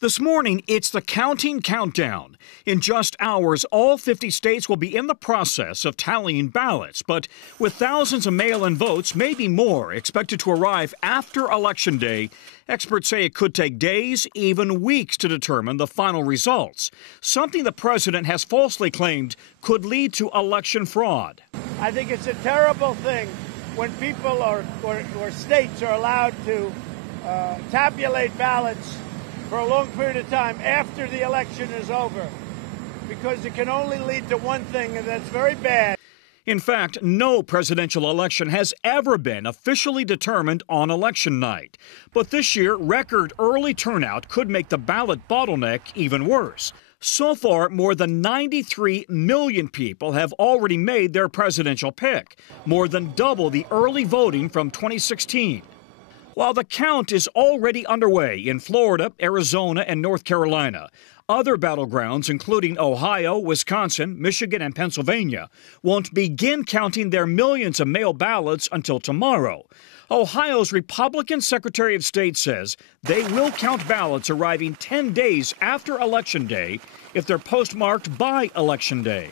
This morning, it's the counting countdown. In just hours, all 50 states will be in the process of tallying ballots. But with thousands of mail-in votes, maybe more, expected to arrive after Election Day, experts say it could take days, even weeks, to determine the final results. Something the president has falsely claimed could lead to election fraud. I think it's a terrible thing when people or states are allowed to tabulate ballots for a long period of time after the election is over, because it can only lead to one thing, and that's very bad. In fact, no presidential election has ever been officially determined on election night. But this year, record early turnout could make the ballot bottleneck even worse. So far, more than 93 million people have already made their presidential pick, more than double the early voting from 2016. While the count is already underway in Florida, Arizona, and North Carolina, other battlegrounds, including Ohio, Wisconsin, Michigan, and Pennsylvania, won't begin counting their millions of mail ballots until tomorrow. Ohio's Republican Secretary of State says they will count ballots arriving 10 days after Election Day if they're postmarked by Election Day.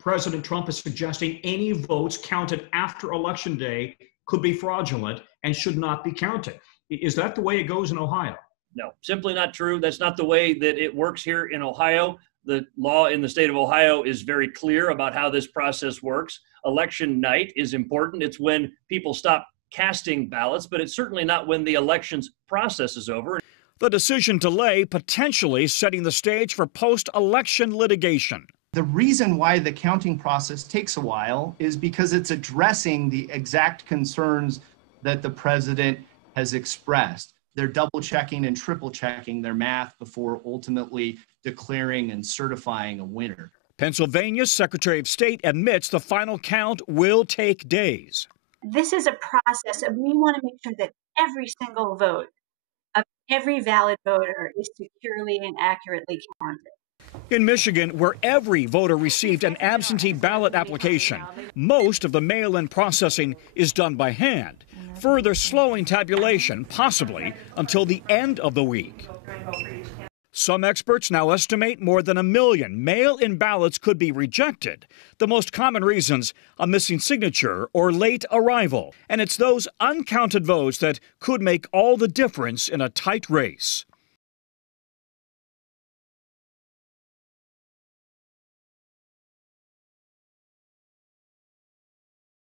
President Trump is suggesting any votes counted after Election Day could be fraudulent and should not be counted. Is that the way it goes in Ohio? No, simply not true. That's not the way that it works here in Ohio. The law in the state of Ohio is very clear about how this process works. Election night is important. It's when people stop casting ballots, but it's certainly not when the elections process is over. The decision delay potentially setting the stage for post-election litigation. The reason why the counting process takes a while is because it's addressing the exact concerns that the president has expressed. They're double checking and triple checking their math before ultimately declaring and certifying a winner. Pennsylvania's Secretary of State admits the final count will take days. This is a process, and we want to make sure that every single vote of every valid voter is securely and accurately counted. In Michigan, where every voter received an absentee ballot application, most of the mail-in processing is done by hand, further slowing tabulation, possibly until the end of the week. Some experts now estimate more than 1 million mail-in ballots could be rejected. The most common reasons, a missing signature or late arrival. And it's those uncounted votes that could make all the difference in a tight race.